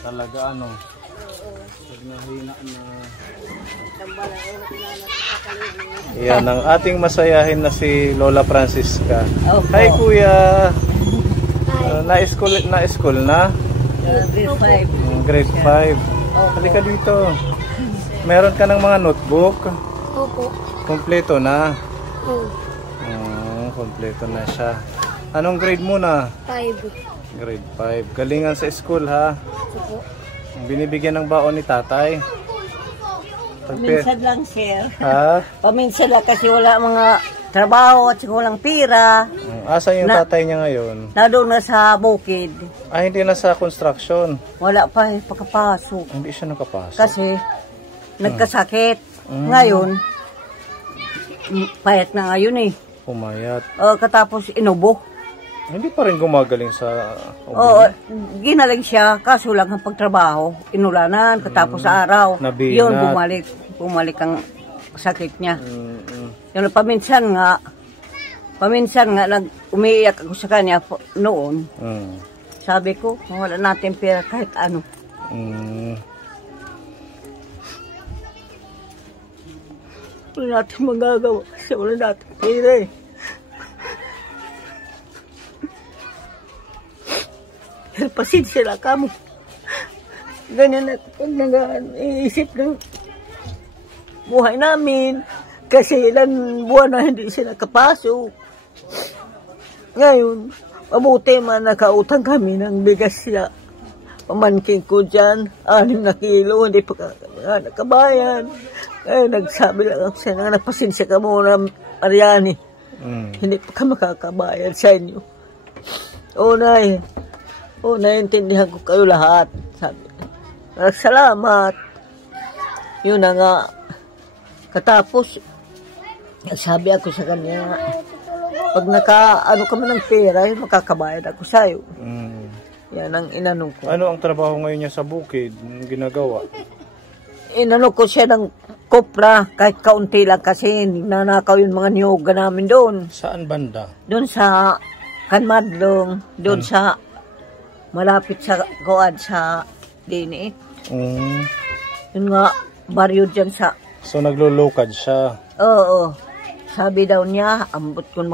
Talaga ano. Pag nahina na. Yan ang ating masayahin na si Lola Francisca. Hi Kuya. Na-school na? Grade 5. Grade 5. Halika dito. Meron ka ng mga notebook? Opo. Kompleto na? Oo. Kompleto na siya. Anong grade mo na? 5. Grade 5. Galingan sa school ha? Opo. Binibigyan ng baon ni tatay? Paminsan lang, sir. Ha? Paminsan lang kasi wala mga trabaho at saka walang pira. Asan yung tatay niya ngayon? Nado na sa bukid. Hindi na sa construction. Wala pa pagkapasok. Hindi siya nakapasok. Kasi nagkasakit. Ngayon, payat na ngayon eh. Pumayat. Katapos inubo. Hindi pa rin gumagaling sa Oo, ginaling siya. Kaso lang ang pagtrabaho. Inulanan, katapos sa araw. Nabinat. Yun, bumalik ang sakit niya. Yun, paminsan nga, umiiyak ako sa kanya noon. Sabi ko, wala natin pera kahit ano. Wala natin magagawa kasi wala natin pera eh. Pero pasensya na kamo. Ganyan na pag nag-iisip ng buhay namin. Kasi ilan buwan na hindi sila kapasok. Ngayon, mabuti man nakautang kami ng bigas siya. Pamangkin ko dyan, 6 na kilo, hindi pa nakabayan. Ngayon, nagsabi lang ako siya na napasensya ka muna, Mariani. Hindi pa ka makakabayan sa inyo. Naiintindihan ko kayo lahat. Sabi, salamat. Yun na nga. Katapos, sabi ako sa kanya, pag kami ng pera, makakabayad ako sa'yo. Yan ang inanong ko. Ano ang trabaho ngayon niya sa bukid? Anong ginagawa? Inanong ko siya ng kopra, kahit kaunti lang kasi nanakaw yung mga niyoga namin doon. Saan banda? Doon sa Kanmadlong, doon sa malapit sa Goad sa Dini. Yun nga, baryo dyan sa... So naglulukad siya? Oo. Sabi daw niya, ambot kung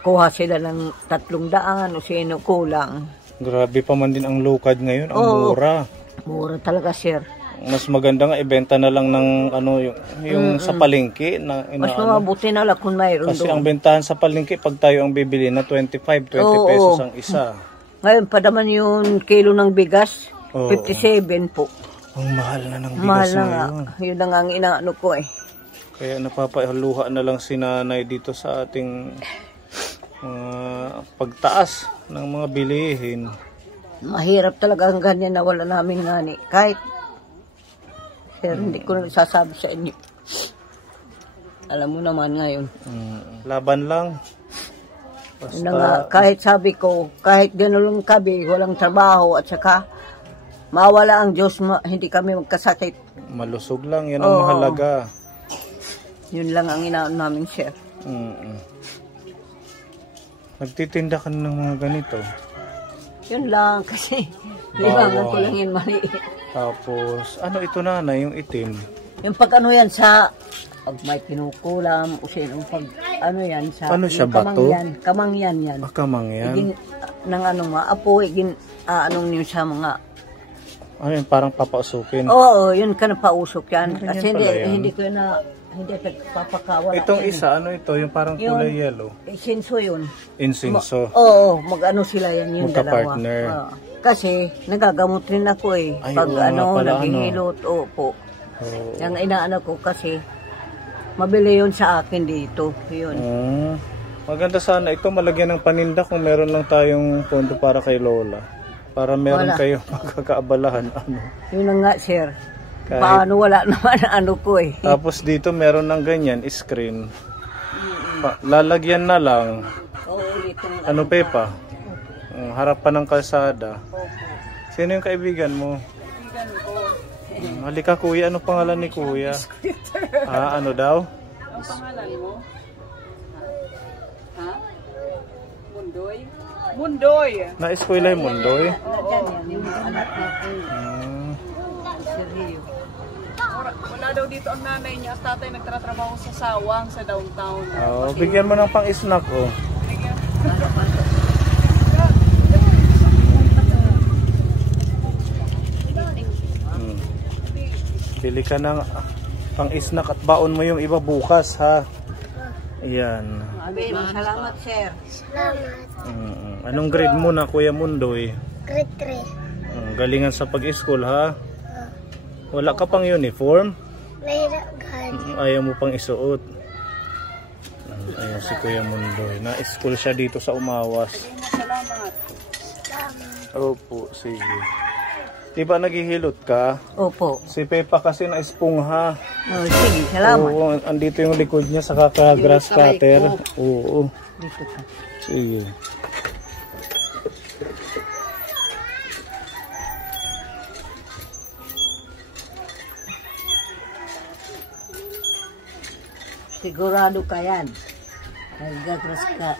kuha sila ng 300 o sino kulang. Grabe pa man din ang lukad ngayon, ang mura. Mura talaga, sir. Mas maganda nga ibenta na lang ng yung sa palengke na mas mabuti na lang kung mayroon kasi doon. Ang bentahan sa palengke pag tayo ang bibili na 20 pesos ang isa. Ngayon pa naman yung kilo ng bigas, 57 po. Ang mahal na ng bigas mahal na ngayon. Yun na nga ang inaano ko eh. Kaya napapahaluha na lang si nanay dito sa ating pagtaas ng mga bilihin. Mahirap talaga ang ganyan na wala namin ngani. Kahit, sir, hindi ko na sasabi sa inyo. Alam mo naman ngayon. Laban lang. Basta... nga, kahit sabi ko, kahit gano'n kami, walang trabaho at saka mawala ang Diyos, hindi kami magkasakit. Malusog lang, yan ang mahalaga. Yun lang ang inaano namin, sir. Nagtitinda ka ng mga ganito? Yun lang, kasi libangan ko lang yun maliit. Tapos, ano ito nanay, yung itim? Yung pag ano yan sa, pag may kinukulam, o sinong pag ano yan sa... Ano siya, bato? Kamangyan yan. Kamangyan? Nang ano nga, apo, anong niyo sa mga... Ano yun, parang papausukin? Oo, yun ka na pausok yan. Kasi hindi ko na... Hindi nagpapakawala. Itong isa, ano ito? Yung parang kulay yellow? Insinso yun. Insinso? Oo, mag-ano sila yan yung dalawa. Magka-partner. Kasi nagagamot rin ako eh. Pag naghihilot, opo. Yung inaano ko kasi, mabili yun sa akin dito. Yun. Maganda sana ito, malagyan ng paninda kung meron lang tayong pondo para kay Lola. Para meron kayong magkakaabalahan. Yun na nga, sir. Paano wala naman ano ko eh. Tapos dito meron ng ganyan, screen. Lalagyan na lang. Ano pa? Harapan ng kalsada. Sino yung kaibigan mo? Halika kuya, ano pangalan ni kuya? Ano daw? Ang pangalan mo? Mundoy? Mundoy. Na-eskwela yung Mundoy? Oo. anak natin. Si Rio. Wala daw dito ang nanay niya at tatay nagtatrabaho sa Sawang sa downtown. Oh, bigyan mo ng pang-snack, oh. Bili ka ng pang-snack at baon mo yung iba bukas, ha? Ayan. Salamat, sir. Salamat. Anong grade mo na, Kuya Mundoy? Grade 3. Galingan sa pag-school, ha? Wala ka pang uniform? Mayroon. Ayaw mo pang isuot. Ayan si Kuya Mundoy. Na-school siya dito sa Umawas. Salamat. Salamat. Opo, sige. Diba naghihilot ka? Opo. Si Pepa kasi na-espongha. Oh, sige, salamat. Oo, andito yung likod niya sa kaka-grass cutter. Oo. Dito ka. Sige. Sigurado ka yan. Nagagras ito,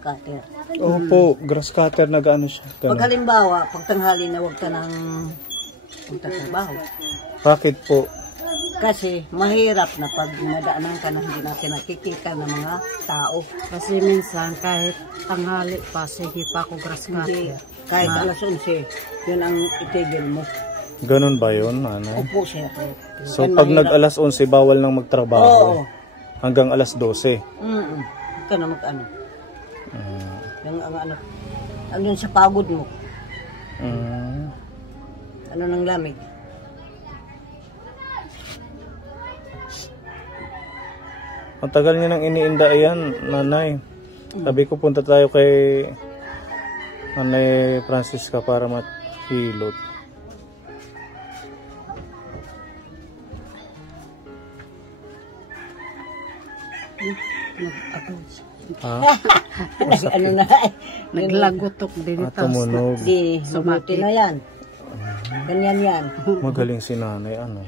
cutter. Opo, grass cutter na gaano siya. Pag Ganun. halimbawa, pag tanghali na huwag ka nang magtatrabaho. Bakit po? Kasi mahirap na pag nadaanan ka na hindi natin nakikita ng mga tao. Kasi minsan kahit tanghali pa, sige pa ako grass Hindi, cutter. kahit alas 11, yun ang itigil mo. Ganun ba yun? Ano? Opo, sir. So Yan pag mahirap. nag-alas 11, bawal nang magtrabaho. Oo. Hanggang alas 12. Huwag ka na mag-ano. Yung ano yun sa pagod mo. Ano ng lamig. Ang tagal niya nang iniinda yan, nanay. Sabi ko punta tayo kay Nanay Francisca para mathilot. Ha? Ano na, Naglagotok din ito. Tumunog. di, sumuti na yan. Ganyan yan. Magaling si nanay, ano.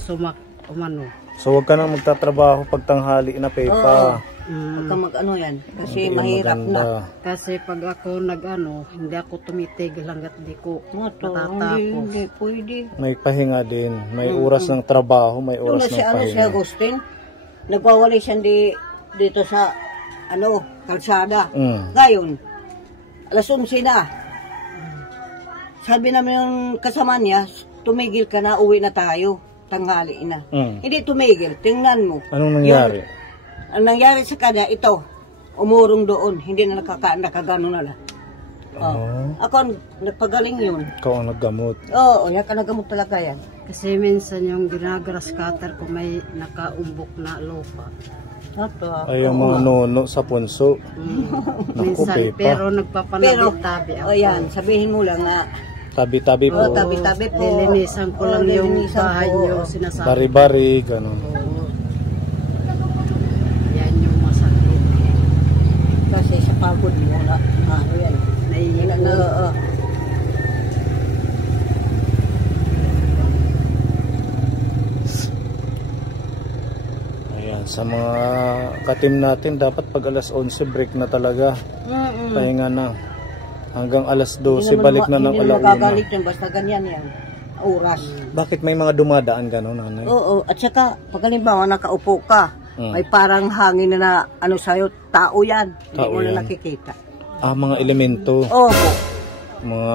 Sumak, umano. So wag ka nang magtatrabaho pag tanghali na, Pepa. Huwag ka mag-ano yan. Kasi Hindi mahirap maganda. na. Kasi pag ako nag-ano, hindi ako tumitigil hanggat di ko Moto, natatapos. hindi pwede. May pahinga din. May oras ng trabaho, may Yung oras na ng si, si pahinga. Agustin, nagwawalay siya dito sa kalsada. Ngayon, alas 11 na. Sabi namin yung kasama niya, tumigil ka na, uwi na tayo. Tanghali na. Hindi tumigil, tingnan mo. Anong nangyari? Ang nangyari sa kanya, ito, umurong doon, hindi na nakagano na lang. Ako, nagpagaling yun. Ikaw ang naggamot. Oo, yan ka nagamot talaga yan. Kasi minsan yung ginagras cutter ko may nakaumbok na lupa. Ay, yung mga nono sa punso. Naku, Minsan, Pepa. pero nagpapanabi-tabi ako. O yan, sabihin mo lang na, Tabi-tabi po. tabi-tabi po. Lilinisan ko lang yung lilinisan bahay po. nyo, sinasabi. Bari-bari, ganun. Yan yung masakit. Kasi sa pagod mo na, yan. Naiipon. Ayan, sa mga katim natin, dapat pag alas 11, break na talaga. Pahinga na. Hanggang alas 12, balik na ng Hindi alauna. magagalit yun, basta ganyan yan. Oras. Bakit may mga dumadaan gano'n, nanay? Oo, at saka, pag halimbawa nakaupo ka, may parang hangin na ano sa'yo, tao yan. Hindi Tao mo yan. na nakikita. Mga elemento. Opo. Mga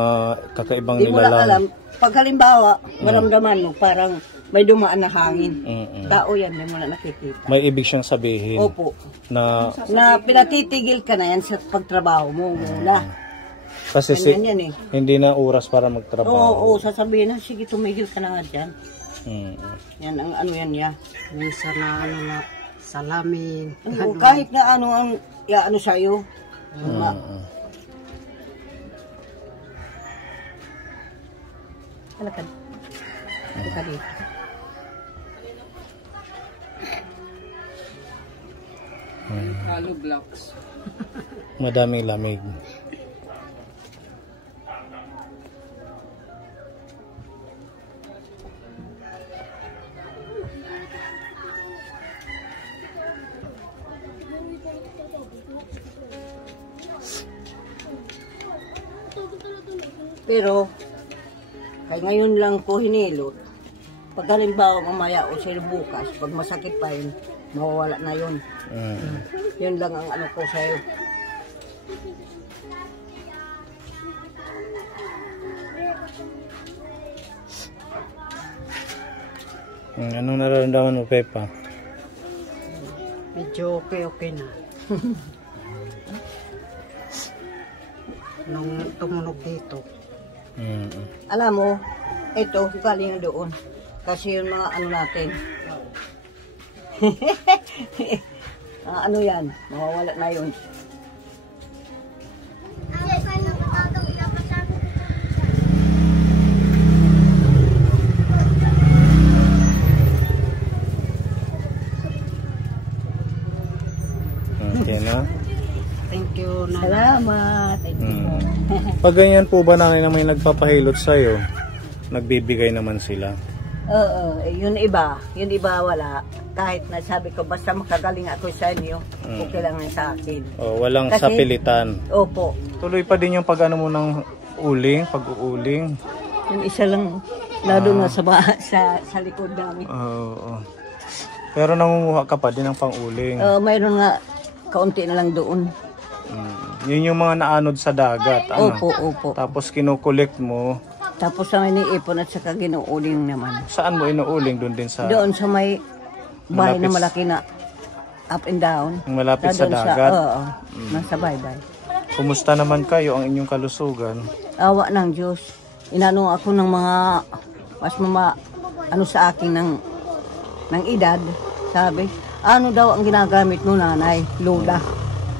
kakaibang Hindi mo lang alam. nilalang. Pag halimbawa, maramdaman mo, parang may dumaan na hangin. Tao yan, hindi mo na nakikita. May ibig siyang sabihin Opo. na Na pinatitigil ka na yan sa pagtrabaho mo muna. kasi Ganyan yan eh. hindi na oras para Oo, magtrabaho. sasabihin na, sige tumigil ka na nga dyan. Yan ang ano yan niya. Minsan na ano na salamin. Ano, kahit na ano ang ano sa'yo. Halika. Halika dito. Hollow blocks. Madaming lamig. Pero, kay ngayon lang ko hinilot. Pag halimbawa mamaya o sila bukas, pag masakit pa yun, mawawala na yun. Yun lang ang ano ko sa'yo. Anong nararamdaman mo, Pepa? Medyo okay na. Nung tumunog dito. Alam mo, ito, galing na doon. Kasi yung mga ano natin. Ano yan, mawawala na yun. Okay na? Thank you, Nanay. Salamat. Pag ganyan po ba nanay na may nagpapahilot sa'yo, nagbibigay naman sila? Oo, yun iba wala. Kahit na sabi ko, basta makagaling ako sa inyo, okay lang yan sa akin. Walang Kasi- sapilitan. Opo, Tuloy pa din yung pag-ano mo ng uling, pag-uuling. yung isa lang, lalo na sa likod namin. Oo. Pero nangunguha ka pa din ng pang-uling. Mayroon nga, kaunti na lang doon. Yun yung mga naanod sa dagat. Ano? Opo. Tapos kinukulik mo. Tapos ang iniipon at saka ginuuling naman. Saan mo inuuling? Doon din sa Doon sa may bahay na Malapit- malaki na up and down. malapit sa Doon dagat. Oo, nasa baybay. Kumusta naman kayo ang inyong kalusugan? Awa ng Diyos. Inano ako ng mga mas ano sa akin ng edad. Sabi, ano daw ang ginagamit mo, nanay? Lola.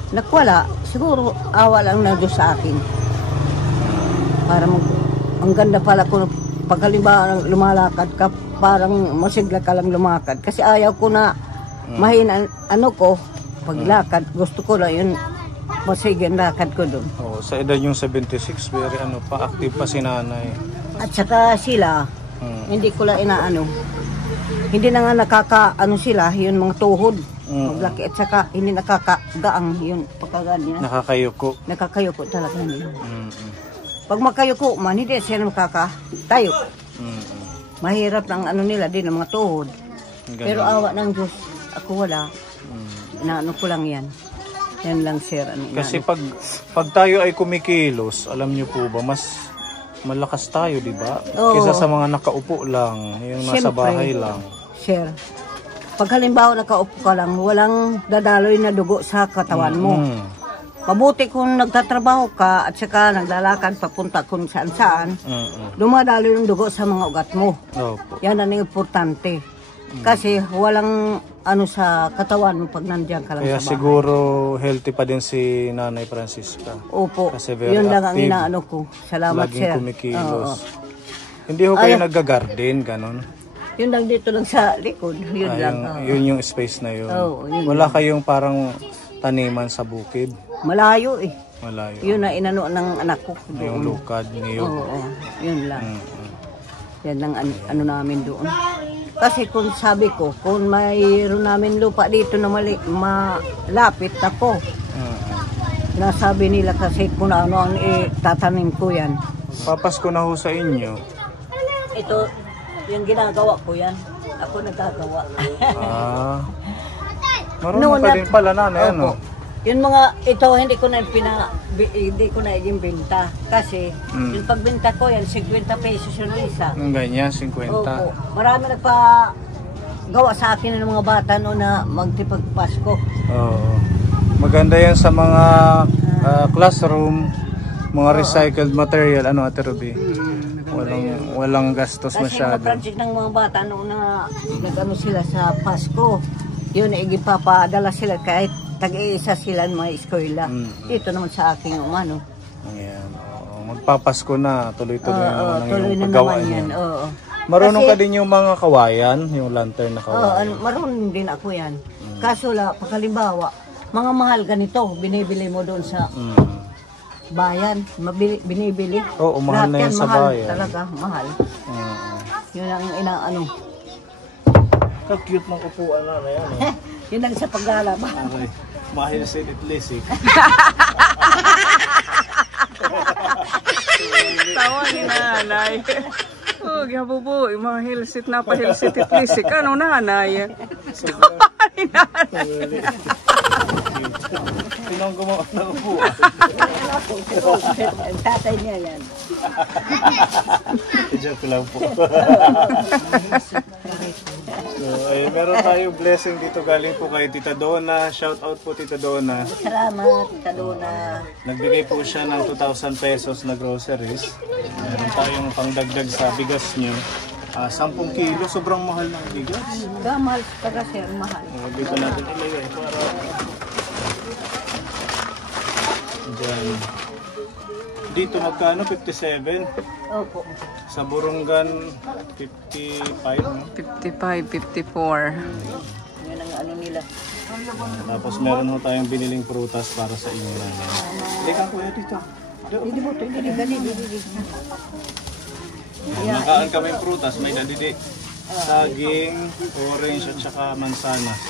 Nakwala. Siguro awa lang ng Diyos sa akin. Para ang ganda pala kung pag halimbawa lumalakad ka, parang masigla ka lang lumakad. Kasi ayaw ko na mahina ano ko, paglakad. Gusto ko na yun, masigyan lakad ko doon. Sa edad yung 76, very pa, active pa si nanay. At saka sila, hindi ko lang inaano. Hindi na nga nakakaano sila, yun mga tuhod. Maglaki at saka hindi nakakagaang yun pagkaganyan. Nakakayuko. Nakakayuko talaga nila. Pag makayuko man, hindi sila makakatayo. Mahirap ng ano nila din, ang mga tuhod. Pero awa ng Diyos, ako wala. Inaano ko lang yan. Yan lang sir. Kasi pag tayo ay kumikilos, alam niyo po ba, mas malakas tayo, di ba? Oo. Kaysa sa mga nakaupo lang, yung nasa Siyempre. bahay lang. Sir, pag halimbawa nakaupo ka lang, walang dadaloy na dugo sa katawan mo. Mabuti kung nagtatrabaho ka at saka naglalakad papunta kung saan-saan, dumadalo yung dugo sa mga ugat mo. Opo. Yan ang importante. Kasi walang ano sa katawan mo pag nandiyan ka lang Kaya sa bahay. siguro healthy pa din si Nanay Francisca. Opo, Kasi very yun lang ang active. inaano ko. Salamat Laging sir. kumikilos. Oo. Hindi ho kayo nag-garden, ganon? Yun lang dito lang sa likod. Yun lang. Oo. Yun yung space na yun. Oo, yun Wala kayong parang taniman sa bukid? Malayo eh. Malayo. Yun na inano ng anak ko. Yung lukad, niyog. Oo, yun lang. Yan lang ano namin doon. Kasi kung sabi ko, kung mayroon namin lupa dito na malapit ako, nasabi nila kasi kung ano ang tatanim ko yan. Papasko na ho sa inyo. Ito, yung ginagawa ko yan. Ako nagagawa. Marunong ka din pala nanay, ano? Yung mga ito hindi ko na ibenta kasi yung pagbenta ko yan 50 pesos yung isa. Yung ganyan, 50. Opo. Marami nagpa-gawa sa akin ng mga bata no na magtipagpasko. Oo. Maganda yan sa mga classroom, mga recycled material, ano Ate Ruby? Walang gastos Kasi masyado. mga project ng mga bata noon na nag-ano sila sa Pasko. Yun, igipapadala sila kahit tag-iisa sila ng mga eskwela. Dito naman sa aking umano. Ayan, magpapasko na, tuloy-tuloy naman ang Tuloy iyong na paggawa naman niyo. yan. Oo. Marunong Kasi- ka din yung mga kawayan, yung lantern na kawayan. Marunong din ako yan. Kaso la, pagkalimbawa, mga mahal ganito, binibili mo doon sa bayan. Binibili. Oo, mahal na Lahat yan sa mahal, bayan. Talaga, mahal. Yun ang inaano. Ka-cute ng upuan na yan. Yun ang sa paglalaba. Okay. Mahal sa it, Tawa ni nanay. Oh, gihabubo, mga hilsit na pa hilsit itlisik. Ano nanay? Tawa ni nanay. Sinong gumawa ng upo? Ang tatay niya yan. Joke lang po. So, ay, meron tayong blessing dito galing po kay Tita Donna. Shout out po Tita Donna. Salamat, Tita Donna. Nagbigay po siya ng 2,000 pesos na groceries. Meron tayong pangdagdag sa bigas niyo. 10 kilo, sobrang mahal ng bigas. Gamal taga sir, mahal. Dito natin ilagay para... Diyan. Dito magkano? 57. Opo. Sa Burungan, 55. No? 55, 54. Yan ang ano nila. Tapos meron ho tayong biniling prutas para sa inyo namin. Lika kuya dito. Hindi mo ito, hindi. Nakaan kami ng prutas, may dadidi. Saging, orange at saka mansanas.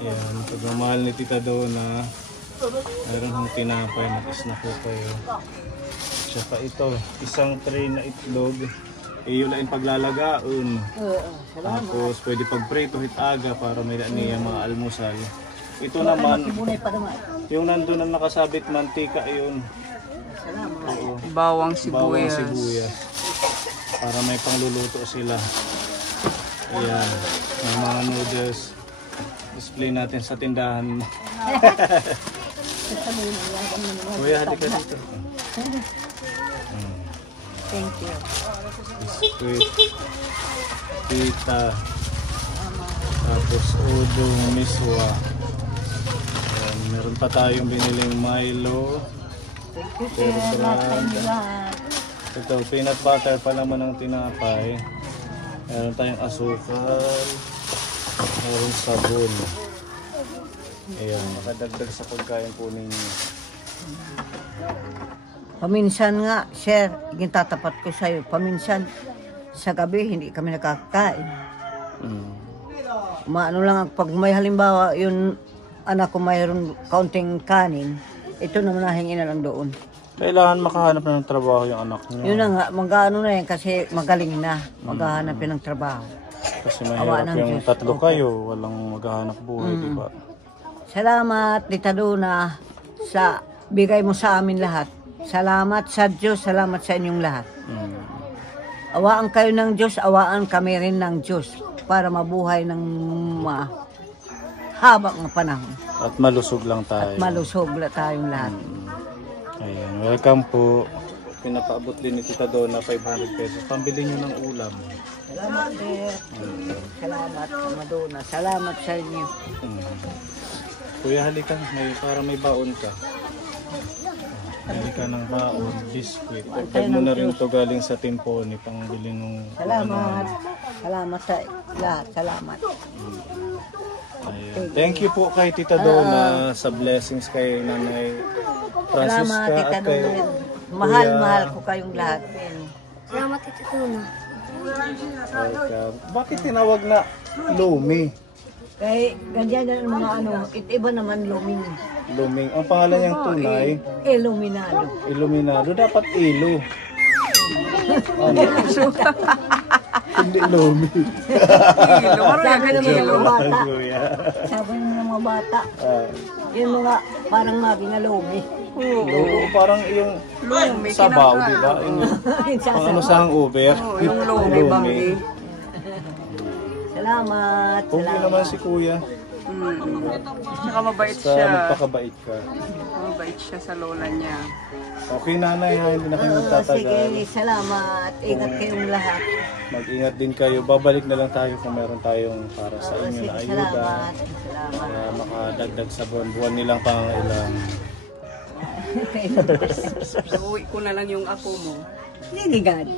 Yan, pagmamahal ni Tita Donna. Meron hong tinapay na snack po kayo. Tsaka ito, isang tray na itlog. Iyulain paglalagaon. Tapos pwede pagprito hit aga para may niya mga almusal. Ito naman, yung nandun na nakasabit mantika yun. Oo, Bawang bawang sibuyas. sibuyas. Para may pangluluto sila. Ayan, yung mga noodles. Display natin sa tindahan mo. Kuya, halika dito. Thank you. Biskuit, pita, tapos udong, miswa. Ayan, meron pa tayong biniling Milo. Ito, peanut butter pa naman ang tinapay. Meron tayong asukal. Meron sabon. Ayan, makadagdag sa pagkain po ninyo. Paminsan nga, sir, tatapat ko sa'yo. Paminsan, sa gabi, hindi kami nakakain. Maano lang, pag may halimbawa, yung anak ko mayroon kaunting kanin, ito naman nahingi na lang doon. Kailangan makahanap na ng trabaho yung anak niyo. Yun na nga, mag-ano na yan kasi magaling na. Maghahanap yun ng trabaho. Kasi Awa mahirap ng yung Diyos. tatlo kayo, walang maghahanap buhay, di ba? Salamat, Tita Donna, sa bigay mo sa amin lahat. Salamat sa Diyos, salamat sa inyong lahat. Awaan kayo ng Diyos, awaan kami rin ng Diyos para mabuhay ng habang panahon. At malusog lang tayo. Malusog na tayong lahat. Ayan, welcome po. Pinapaabot din ni Tita Donna 500 pesos. Pambili nyo ng ulam. Salamat, sir. Salamat, Madonna. Salamat sa inyo. Kuya, halika. Para may baon ka. Halika ng baon, biskuit. Pagpag mo na rin ito galing sa Timponi, pangbili ng... Salamat. Salamat sa lahat. Salamat. Ayan. Thank you po kay Tita Donna sa blessings kay Nanay Francisca Salamat, Tita at kay Donna. Mahal ko kayong lahat. Salamat, Tita Donna. Welcome. Bakit tinawag na Lumi? Kaya ganyan ang mga ano, iba naman luming. Luming. Ang pangalan niyang tunay, Illuminado. Illuminado. Dapat Ilo. Ano? Hindi Lumi. Kilo, marami ka kilo. Kuya. Sabi ng mga bata, Ah, yung mga parang magi na lumi. oo, parang yung Lumi, sabaw, kinakain. di ba? Yung pang ano sa hangover. Oo, yung lumi, banggi. Salamat. Kung naman si Kuya, Tsaka mabait basta siya. magpakabait ka. Mabait siya sa lola niya. Okay nanay ha, hindi na kayo Sige, magtatagal. salamat. Ingat kayong lahat. Mag-ingat din kayo. Babalik na lang tayo kung meron tayong para sa inyo Sige, na ayuda. salamat. Salamat. Para makadagdag sa buwan nilang pangangailangan. Uwi ko na lang yung apo mo. Niligan.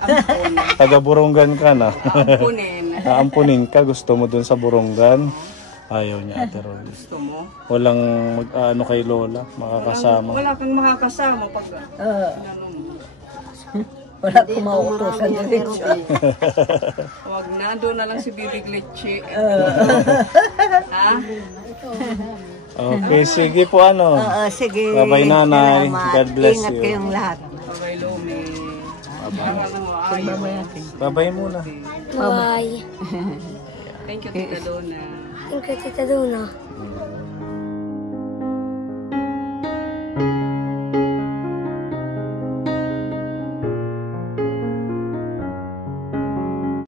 Ampun. Taga-Burungan ka na. Ampunin. Naampunin ka, gusto mo dun sa Burungan. Ayaw niya, Ate Rolly. Gusto mo? Walang ano kay Lola, makakasama. Wala kang makakasama pag ano mo. Wala akong mauutosan diretso. Huwag na, doon na lang si Bibi Glitchy. Ha? Okay, sige po ano. Sige. Bye-bye, Nanay. Salamat. God bless Ingat you. kayong lahat. Bye-bye, Lumi. Bye-bye muna. Bye. Thank you, Tita Donna. Thank you, Tita Duna.